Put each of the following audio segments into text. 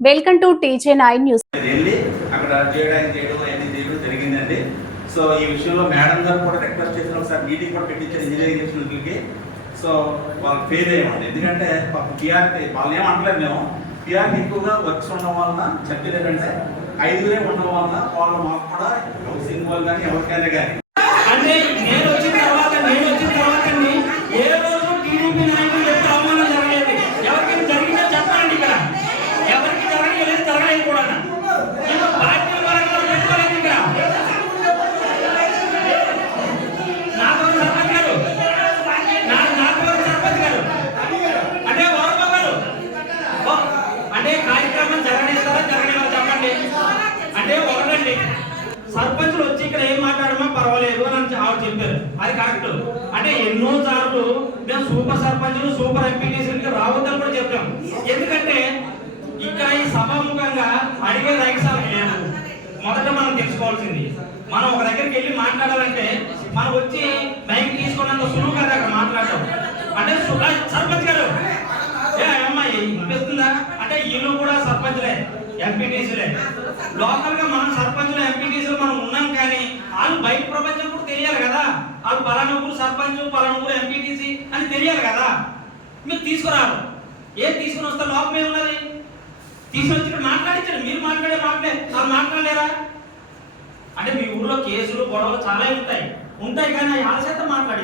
Welcome to TJ nine news వెళ్ళి అక్కడ చేయడానికి చేయడం అన్ని చేయడం జరిగిందండి. సో ఈ విషయంలో మేడం గారు కూడా రిక్వెస్ట్ చేసిన ఒకసారి మీటింగ్ కూడా పెట్టించారు. ఇంజనీరింగ్ ఇన్స్టిట్యూట్కి సో వాళ్ళు ఫెయిల్ అయ్యామండి ఎందుకంటే పిఆర్కి వాళ్ళు ఏం మేము. పిఆర్కి ఎక్కువగా వర్క్స్ ఉండడం వలన చెప్పేది ఏంటంటే ఐదుగురే ఉండడం వలన వాళ్ళు మాకు కూడా హౌసింగ్ వాళ్ళు కానీ ఎవరికైనా కానీ. అంటే నేను వచ్చిన తర్వాత నేను వచ్చిన తర్వాత ఏ రోజు టీడీపీ నాయకులు ఎంత అవమానం జరగలేదు ఎవరికి జరిగిందో చెప్పండి ఇక్కడ ఎవరికి జరగలేదు జరగలేదు కూడా నేను పార్టీ పరంగా పెట్టుకోలేదు ఇక్కడ నాకు ఒక సర్పంచ్ గారు నా- నాకు ఒక సర్పంచ్ గారు అంటే వరబాబు గారు ఓ, అంటే కార్యక్రమం జరగనిస్తారా జరగనివ్వరా చెప్పండి అంటే ఒకటండి సర్పంచులు వచ్చి ఇక్కడ ఏం మాట్లాడమో పర్వాలేదు అని ఆవిడ చెప్పారు. అది కరెక్ట్ అంటే ఎన్నో సార్లు మేము సూపర్ సర్పంచులు సూపర్ ఎంపీటీసీలకి రావద్దని కూడా చెప్పాం. ఎందుకంటే ఇక్కడ ఈ సభాముఖంగా అడిగే రైట్స్ లేవు మొదట మనం తెలుసుకోవాల్సింది మనం ఒక దగ్గరికి వెళ్ళి మాట్లాడాలంటే మనం వచ్చి మైక్ తీసుకున్నంత సులువు కదా అక్కడ మాట్లాడటం అంటే సర్పంచ్ గారు ఏ అమ్మాయి వినిపిస్తుందా? అంటే వీళ్ళు కూడా సర్పంచ్లే. ఎంపీటీసీలే. లోకల్గా మనం సర్పంచులు ఎంపీటీసీలు మనం ఉన్నాం కానీ వాళ్ళు బయట ప్రపంచం కూడా తెలియాలి కదా. వాళ్ళు పలానూరు సర్పంచ్ పలానూరు ఎంపీటీసీ అని తెలియాలి కదా. మీరు తీసుకురారు. ఏం తీసుకుని వస్తే లోపం ఏమున్నది తీసుకుని వచ్చి మాట్లాడించండి మీరు మాట్లాడే మాట్లాడే వాళ్ళు మాట్లాడలేరా? అంటే మీ ఊర్లో కేసులు గొడవలు చాలా ఉంటాయి. ఉంటాయి కానీ వాళ్ళ చేత మాట్లాడించాలా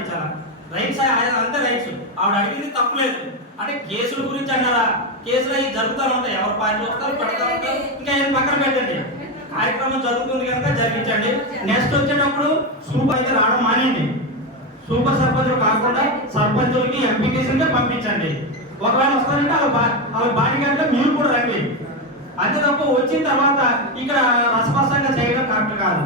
రైట్స్ అంతే రైట్స్ ఆవిడ అడిగింది తప్పులేదు అంటే కేసుల గురించి అన్నారా? కేసులు అవి జరుగుతూ ఉంటాయి. ఎవరు పార్టీ వస్తారు పడతా ఉంటారు ఇంకా ఏం పక్కన పెట్టండి. కార్యక్రమం జరుగుతుంది కనుక జరిగించండి. నెక్స్ట్ వచ్చేటప్పుడు సూపర్ అయితే రావడం మానేయండి. సూపర్ సర్పంచులు కాకుండా సర్పంచులకి ఎంపీటీసీలకి పంపించండి. ఒకవేళ వస్తారంటే వాళ్ళ బా వాళ్ళ బాడీ కంటే మీరు కూడా రండి. అంతే తప్ప వచ్చిన తర్వాత ఇక్కడ రసపసంగా చేయడం కరెక్ట్ కాదు.